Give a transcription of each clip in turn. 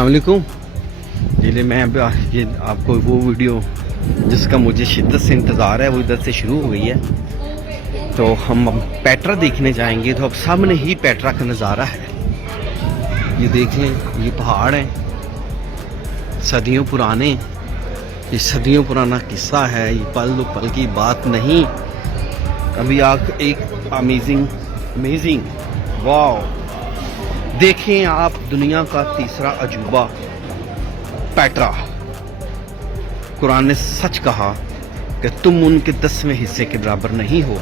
अस्सलाम वालेकुम। जिले में ये आपको वो वीडियो जिसका मुझे शिद्दत से इंतज़ार है वो इधर से शुरू हो गई है। तो हम पेट्रा देखने जाएंगे। तो अब सामने ही पेट्रा का नज़ारा है। ये देख लें, ये पहाड़ है सदियों पुराने। ये सदियों पुराना किस्सा है, ये पल दो पल की बात नहीं। अभी आप एक अमेजिंग वाह देखें आप, दुनिया का तीसरा अजूबा पेट्रा। कुरान ने सच कहा कि तुम उनके 10वें हिस्से के बराबर नहीं हो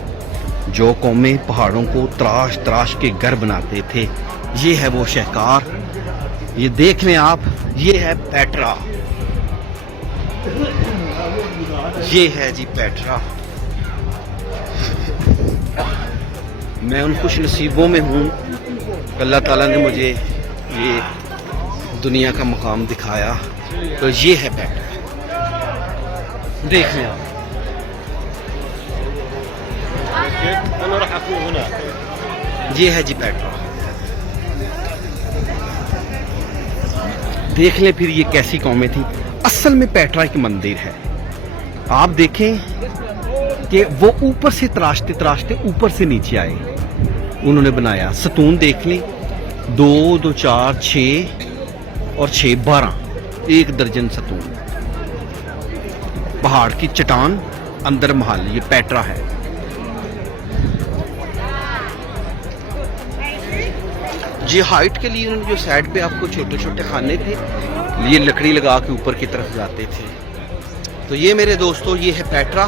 जो कौमें पहाड़ों को तराश तराश के घर बनाते थे। ये है वो शहकार, ये देख लें आप, ये है पेट्रा, ये है जी पेट्रा। मैं उन खुश नसीबों में हूँ, अल्लाह ताला ने मुझे ये दुनिया का मकाम दिखाया। तो ये है पेट्रा, देख लें आप। ये है जी पेट्रा, देख लें फिर ये कैसी कौमें थी। असल में पेट्रा एक मंदिर है। आप देखें कि वो ऊपर से तराशते तराशते ऊपर से नीचे आए, उन्होंने बनाया। सतून देख लें, 2, 2, 4, 6 और 6, 12, 1 दर्जन सतून। पहाड़ की चट्टान, अंदर महल, ये पेट्रा है। ये हाइट के लिए उन्होंने जो साइड पे आपको छोटे छोटे खाने थे, ये लकड़ी लगा के ऊपर की तरफ जाते थे। तो ये मेरे दोस्तों, ये है पेट्रा।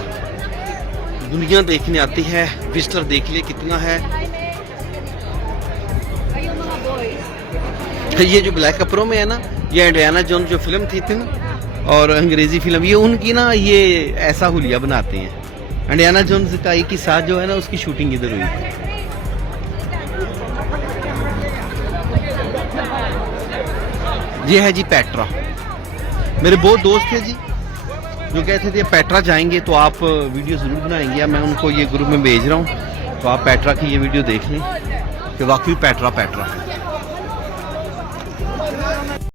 दुनिया देखने आती है, विजिटर देख लिए कितना है। ये जो ब्लैक कपड़ों में है ना, ये इंडियाना जोन जो फिल्म थी ना, और अंग्रेजी फिल्म, ये उनकी ना, ये ऐसा हुलिया बनाते हैं। इंडियाना जोन्स का एक ही साथ जो है ना, उसकी शूटिंग इधर हुई थी। ये है जी पेट्रा। मेरे बहुत दोस्त थे जी जो कहते थे पेट्रा जाएंगे तो आप वीडियो ज़रूर बनाएंगे। मैं उनको ये ग्रुप में भेज रहा हूँ, तो आप पेट्रा की ये वीडियो देख लें कि वाकई पेट्रा पेट्रा है।